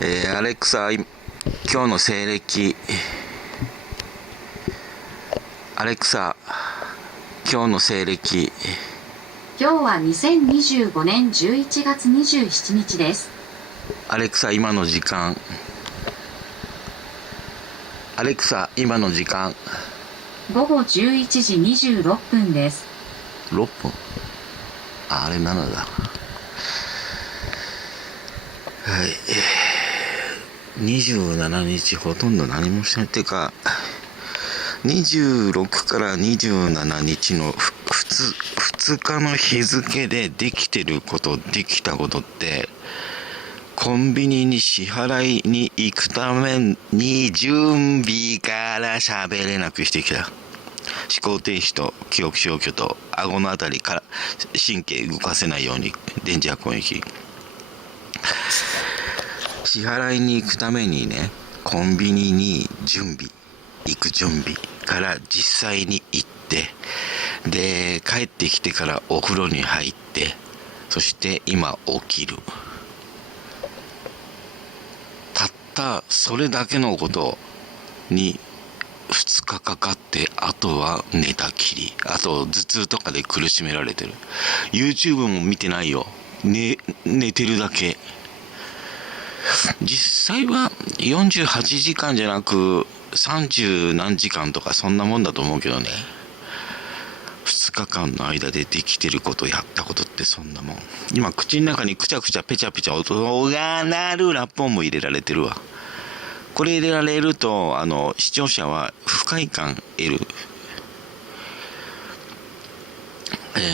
アレクサ、今日の西暦。アレクサ、今日の西暦。今日は2025年11月27日です。アレクサ、今の時間。アレクサ、今の時間。午後11時26分です。6分。あれ7だ。はい。27日ほとんど何もしてないっていうか、26から27日の2日の日付でできてること、できたことって、コンビニに支払いに行くために準備から喋れなくしてきた。思考停止と記憶消去と顎のあたりから神経動かせないように電磁波攻撃。支払いに行くためにね、コンビニに行く準備から実際に行って、で帰ってきてからお風呂に入って、そして今起きる。たったそれだけのことに2日かかって、あとは寝たきり。あと頭痛とかで苦しめられてる。 YouTube も見てないよ、寝てるだけ。実際は48時間じゃなく30何時間とかそんなもんだと思うけどね。2日間の間でできてること、やったことってそんなもん。今口の中にくちゃくちゃペチャペチャ音が鳴るラップ音も入れられてるわ。これ入れられると視聴者は不快感得る。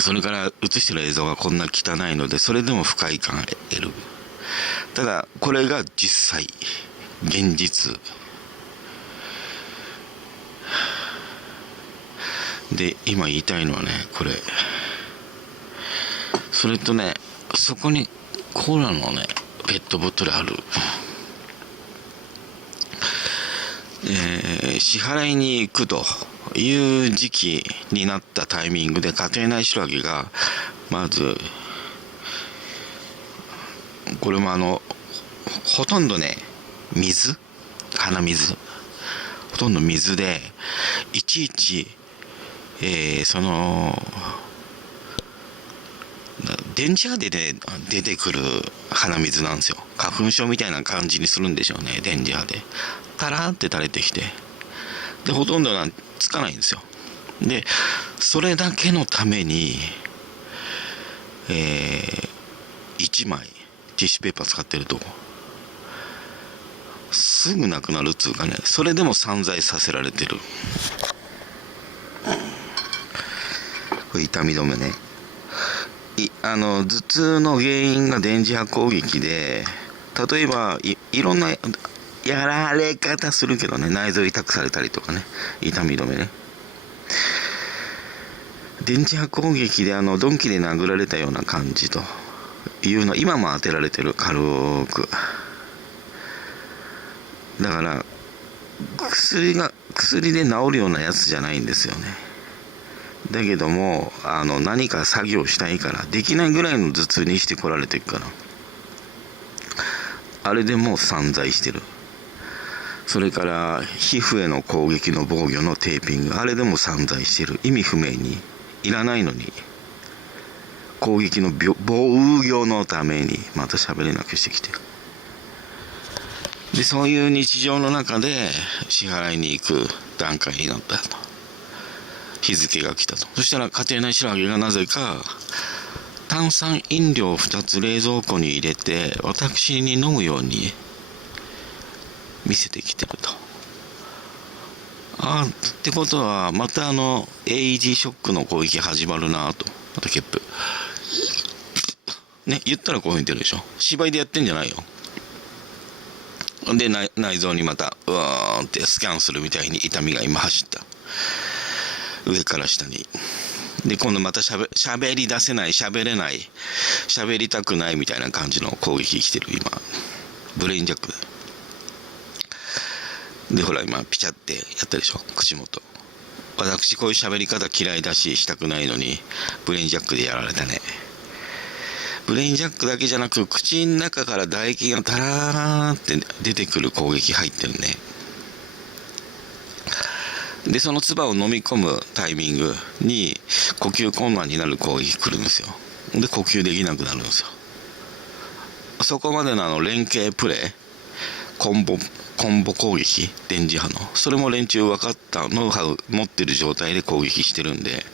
それから映してる映像がこんな汚いので、それでも不快感得る。ただこれが実際現実で、今言いたいのはね、これ。それとね、そこにコーラのねペットボトルある。支払いに行くという時期になったタイミングで、家庭内白揚げがまず、これもほとんどね、鼻水、ほとんど水で、いちいち、電磁波で出てくる鼻水なんですよ。花粉症みたいな感じにするんでしょうね、電磁波でタラーって垂れてきて、でほとんどつかないんですよ。でそれだけのために、1枚ティッシュペーパー使ってるとすぐなくなるっつうかね。それでも散財させられてる。これ痛み止めね。頭痛の原因が電磁波攻撃で、例えば いろんなやられ方するけどね、内臓痛くされたりとかね、痛み止めね。電磁波攻撃で鈍器で殴られたような感じというの、今も当てられてる、軽く。だから薬で治るようなやつじゃないんですよね。だけども何か作業したいからできないぐらいの頭痛にしてこられてるから、あれでもう散財してる。それから皮膚への攻撃の防御のテーピング、あれでも散財してる。意味不明にいらないのに攻撃の防御のためにまた喋れなくしてきてる。でそういう日常の中で支払いに行く段階になったと、日付が来たと。そしたら家庭内白揚げがなぜか炭酸飲料2つ冷蔵庫に入れて私に飲むように見せてきてると。ってことはまたAED ショックの攻撃始まるなと。またケップね、言ったらこういう風に出るでしょ。芝居でやってんじゃないよ。で内臓にまたうわーってスキャンするみたいに痛みが今走った。上から下に。で今度また喋り出せない、喋れない、喋りたくないみたいな感じの攻撃来てる。今ブレインジャックでほら今ピチャってやったでしょ、口元。私こういう喋り方嫌いだししたくないのにブレインジャックでやられたね。ブレインジャックだけじゃなく、口の中から唾液がタラーって出てくる攻撃入ってるね。でその唾を飲み込むタイミングに呼吸困難になる攻撃来るんですよ。で呼吸できなくなるんですよ。そこまでの連携プレー、コンボ攻撃、電磁波のそれも連中分かったノウハウ持ってる状態で攻撃してるんで、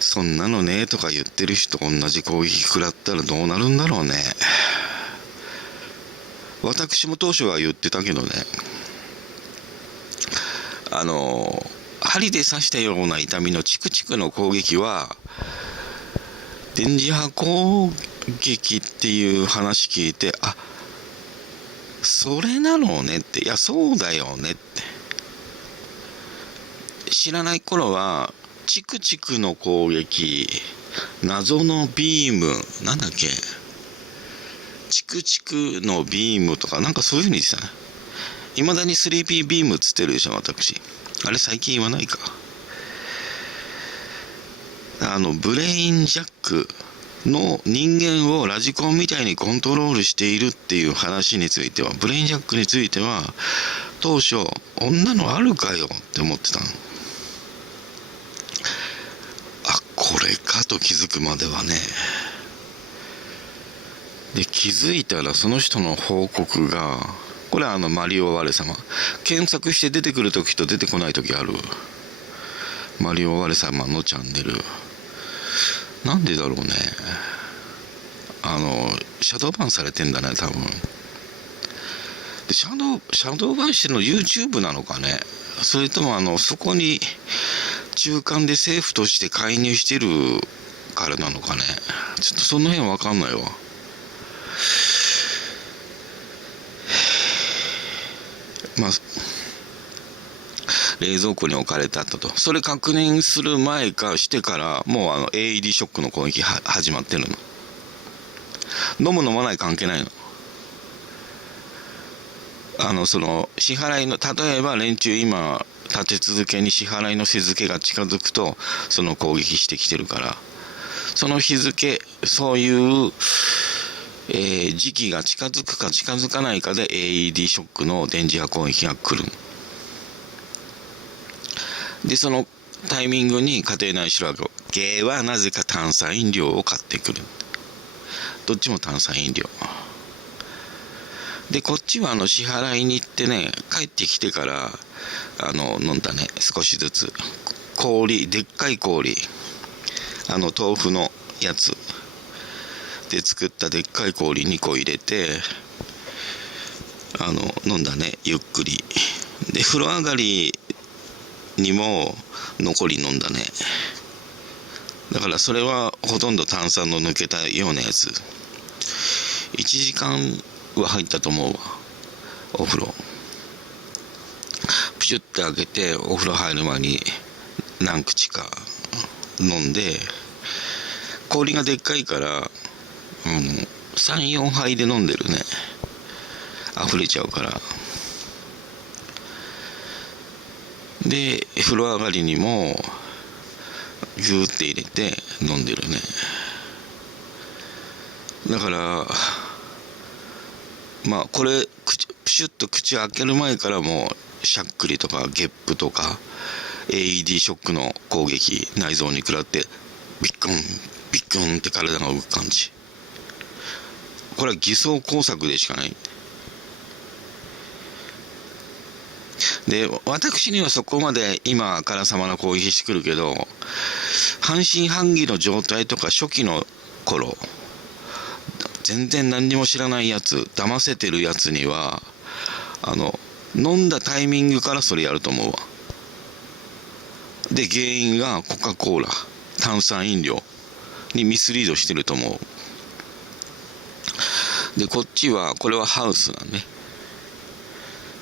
そんなのねとか言ってる人と同じ攻撃食らったらどうなるんだろうね。私も当初は言ってたけどね、針で刺したような痛みのチクチクの攻撃は電磁波攻撃っていう話聞いて、あ、それなのねって、いやそうだよねって。知らない頃はチクチクの攻撃、謎のビーム、なんだっけ、チクチクのビームとかなんかそういう風に言ってたね。いまだに 3P ビームっつってるでしょ私。あれ最近言わないか。ブレインジャックの人間をラジコンみたいにコントロールしているっていう話については、ブレインジャックについては当初女のあるかよって思ってたの。あ、これかと気づくまではね。で気づいたらその人の報告が、これはマリオ・ワレ様、検索して出てくる時と出てこない時あるマリオ・ワレ様のチャンネル、なんでだろうね。シャドーバンされてんだね多分。でシャドーバンしてるの YouTube なのかね、それともそこに中間で政府として介入してるからなのかね。ちょっとその辺わかんないわ。まあ冷蔵庫に置かれてあったと。それ確認する前かしてからもうAED ショックの攻撃始まってるの。飲む飲まない関係ないの。その支払いの、例えば連中今立て続けに支払いの日付が近づくとその攻撃してきてるから、その日付、そういう時期が近づくか近づかないかで AED ショックの電磁波攻撃が来る。でそのタイミングに家庭内白芸はなぜか炭酸飲料を買ってくる。どっちも炭酸飲料で、こっちは支払いに行ってね、帰ってきてから飲んだね。少しずつ氷、でっかい氷、豆腐のやつで作ったでっかい氷2個入れて飲んだね、ゆっくり。で風呂上がりにも残り飲んだね。だからそれはほとんど炭酸の抜けたようなやつ。1時間は入ったと思うわ。お風呂プシュって開けてお風呂入る前に何口か飲んで、氷がでっかいから、3、4杯で飲んでるね。溢れちゃうから。で風呂上がりにもギューって入れて飲んでるね。だからまあこれプシュッと口開ける前からもうしゃっくりとかゲップとか AED ショックの攻撃、内臓に食らってビックンビックンって体が動く感じ。これは偽装工作でしかない。で私にはそこまで今あからさまな攻撃してくるけど、半信半疑の状態とか初期の頃、全然何にも知らないやつ、騙せてるやつには飲んだタイミングからそれやると思うわ。で原因がコカ・コーラ、炭酸飲料にミスリードしてると思う。でこっちはこれはハウスだね。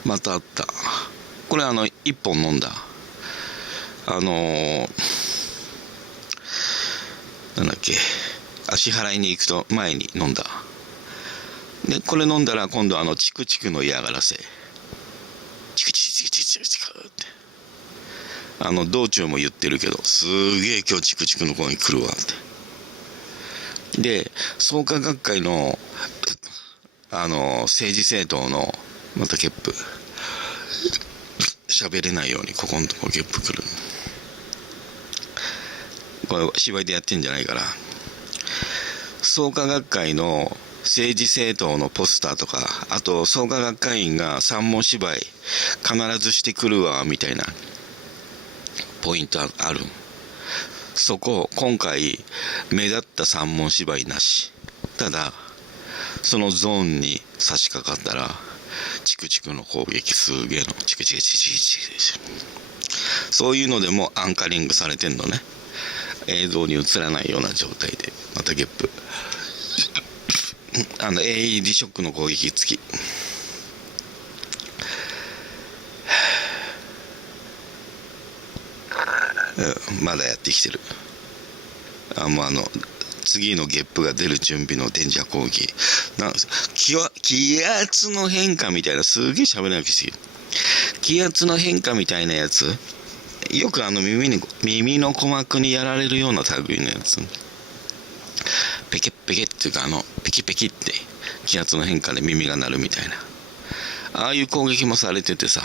またあった。これ1本飲んだ。なんだっけ、支払いに行くと前に飲んだ。でこれ飲んだら今度チクチクの嫌がらせ、チクチクチクチクチクチクって道中も言ってるけど、すげえ今日チクチクの子に来るわって。で創価学会の政治政党のまたゲップ喋れないようにここのとこゲップ来る。これ芝居でやってんじゃないから。創価学会の政治政党のポスターとか、あと創価学会員が三文芝居必ずしてくるわみたいなポイントある。そこ今回目立った三文芝居なし。ただそのゾーンに差し掛かったらチクチクの攻撃すげえのチクチクチクチクチク、そういうのでもアンカリングされてんのね。映像に映らないような状態で。またゲップAED ショックの攻撃付き。まだやってきてる。もう次のゲップが出る準備の電磁波攻撃気圧の変化みたいな、すげえ喋れなくしてきる。気圧の変化みたいなやつ、よく耳の鼓膜にやられるような類のやつ、ペケペケっていうかペキペキって気圧の変化で耳が鳴るみたいな、ああいう攻撃もされててさ、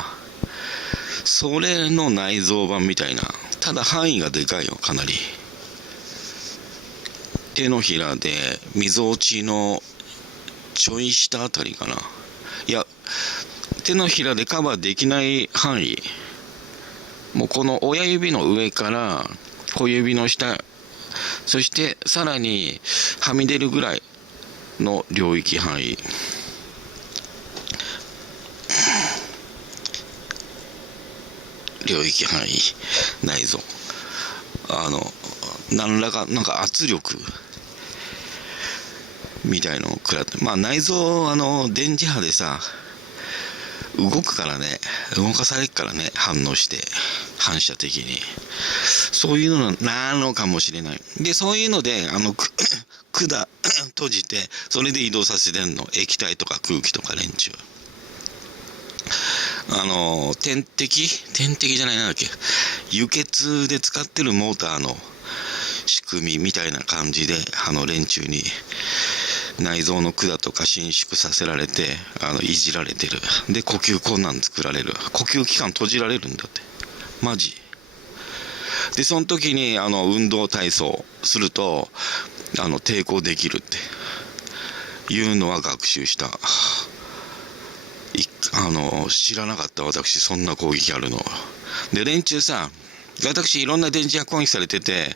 それの内臓版みたいな。ただ範囲がでかいよ、かなり。手のひらでみぞおちのちょい下あたりかな。いや、手のひらでカバーできない範囲、もうこの親指の上から小指の下、そしてさらにはみ出るぐらいの領域範囲、領域範囲内臓、何らかなんか圧力みたいのを食らって、内臓電磁波でさ動くからね、動かされるからね、反応して反射的に、そういうのなのかもしれない。でそういうので管閉じて、それで移動させてんの。液体とか空気とか連中、点滴じゃない、なんだっけ、輸血で使ってるモーターの仕組みみたいな感じで連中に内臓の管とか伸縮させられていじられてる。で呼吸困難作られる、呼吸器官閉じられるんだって、マジで。その時に運動体操すると抵抗できるっていうのは学習した。知らなかった、私そんな攻撃あるので。連中さ、私いろんな電磁波攻撃されてて、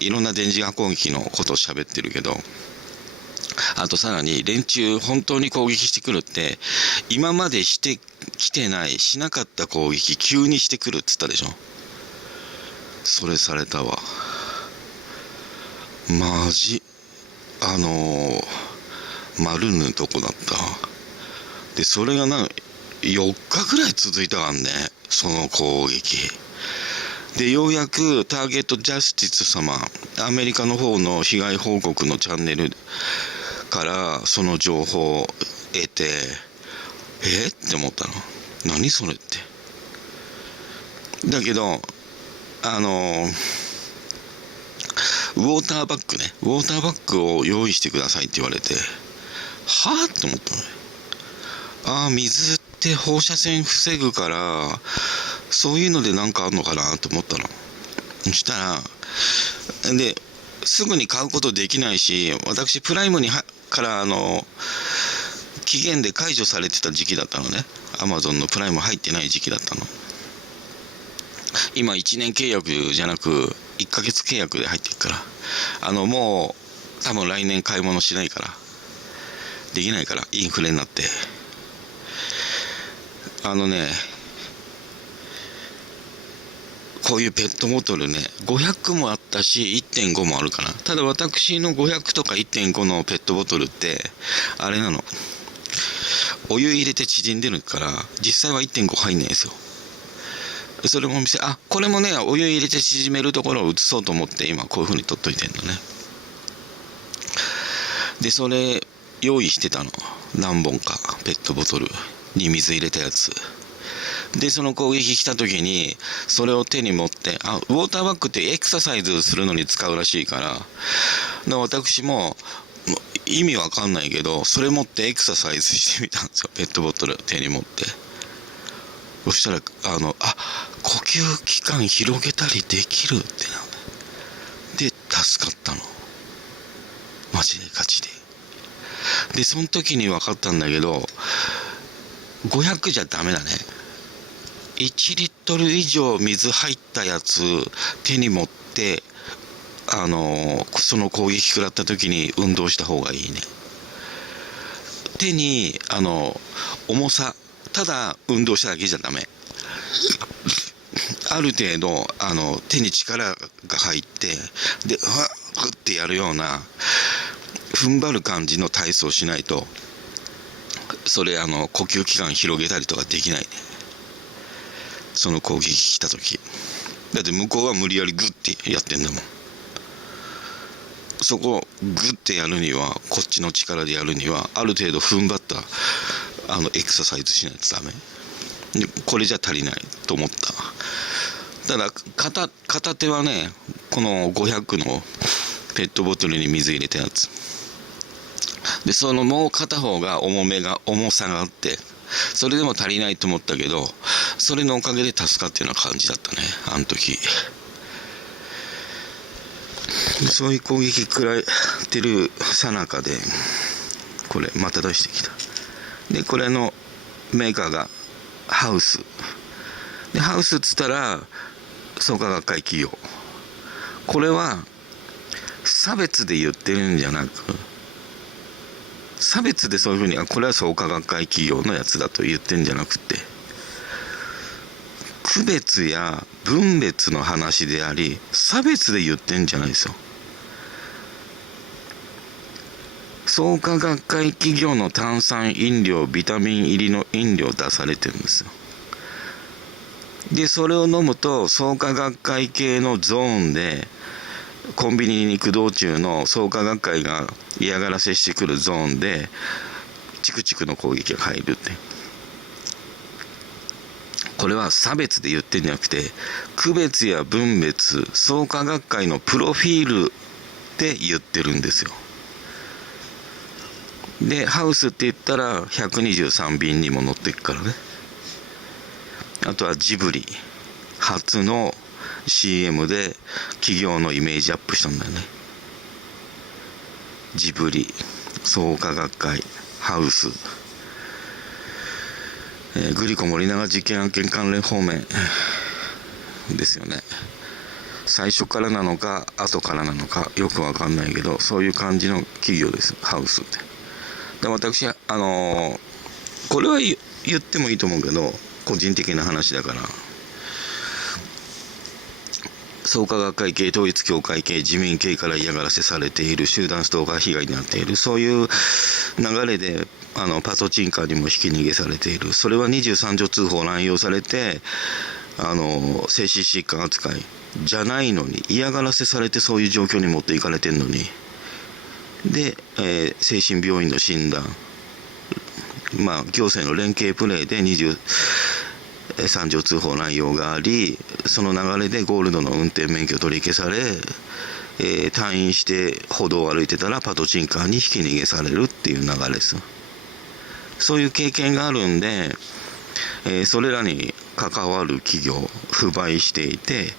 いろんな電磁波攻撃のことを喋ってるけど、あとさらに連中本当に攻撃してくるって、今までしてきてない、しなかった攻撃急にしてくるっつったでしょ。それされたわ、マジ。丸ぬとこだった。でそれが4日ぐらい続いたからね、その攻撃で。ようやくターゲットジャスティス様、アメリカの方の被害報告のチャンネルからその情報を得て、って思ったの。何それって。だけどウォーターバッグを用意してくださいって言われて、はぁって思ったのね。水って放射線防ぐから、そういうのでなんかあんのかなと思ったの。そしたらですぐに買うことできないし、私プライムから期限で解除されてた時期だったのね。アマゾンのプライム入ってない時期だったの。今1年契約じゃなく1ヶ月契約で入ってるから、もう多分来年買い物しないから、できないから、インフレになって。こういうペットボトルね、500もあったし 1.5 もあるかな。ただ私の500とか 1.5 のペットボトルってあれなの、お湯入れて縮んでるから、実際は 1.5 入んないんですよ。それもこれもね、お湯入れて縮めるところを写そうと思って今こういう風に撮っといてんのね。でそれ用意してたの、何本かペットボトルに水入れたやつ。でその攻撃来た時にそれを手に持って、ウォーターバッグってエクササイズするのに使うらしいから、私も意味わかんないけどそれ持ってエクササイズしてみたんですよ。ペットボトル手に持って、そしたら呼吸器官広げたりできるってなで助かったの、マジでガチで。でその時に分かったんだけど、500じゃダメだね。1リットル以上水入ったやつ手に持ってその攻撃食らった時に運動した方がいいね。手に重さ、ただ運動しただけじゃダメ。ある程度手に力が入ってでグッてやるような踏ん張る感じの体操しないと、それ呼吸器官広げたりとかできないね、その攻撃来た時。だって向こうは無理やりグッてやってんだもん。そこグッてやるには、こっちの力でやるにはある程度踏ん張ったエクササイズしないとダメで、これじゃ足りないと思った。ただ片手はね、この500のペットボトルに水入れたやつで、そのもう片方が重さがあって、それでも足りないと思ったけど、それのおかげで助かってるような感じだったね、あの時。そういう攻撃食らってる最中で、これまた出してきた。でこれのメーカーがハウスで、ハウスっつったら創価学会企業。これは差別で言ってるんじゃなく、差別でそういうふうにこれは創価学会企業のやつだと言ってるんじゃなくて、区別や分別の話であり、差別で言ってんじゃないですよ。創価学会企業の炭酸飲料、ビタミン入りの飲料出されてるんですよ。でそれを飲むと創価学会系のゾーンで、コンビニに行く道中の創価学会が嫌がらせしてくるゾーンでチクチクの攻撃が入るって。これは差別で言ってんじゃなくて、区別や分別、創価学会のプロフィールで言ってるんですよ。でハウスって言ったら123便にも乗っていくからね。あとはジブリ初の CM で企業のイメージアップしたんだよね。ジブリ、創価学会、ハウス、グリコ森永事件案件関連方面ですよね。最初からなのか後からなのかよくわかんないけど、そういう感じの企業です、ハウスって。で私これは言ってもいいと思うけど、個人的な話だから、創価学会系、統一教会系、自民系から嫌がらせされている、集団ストーカー被害になっている、そういう流れでパトチンカーにもひき逃げされている。それは23条通報乱用されて精神疾患扱いじゃないのに、嫌がらせされてそういう状況に持っていかれてるのに、で、精神病院の診断、行政の連携プレーで23条通報乱用があり、その流れでゴールドの運転免許取り消され、退院して歩道を歩いてたらパトチンカーにひき逃げされるっていう流れです。そういう経験があるんで、それらに関わる企業不買していて、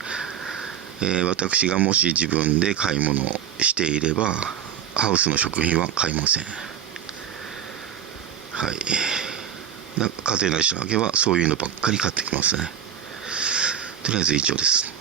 私がもし自分で買い物をしていればハウスの食品は買いません。はい。家庭内仕上げはそういうのばっかり買ってきますね。とりあえず以上です。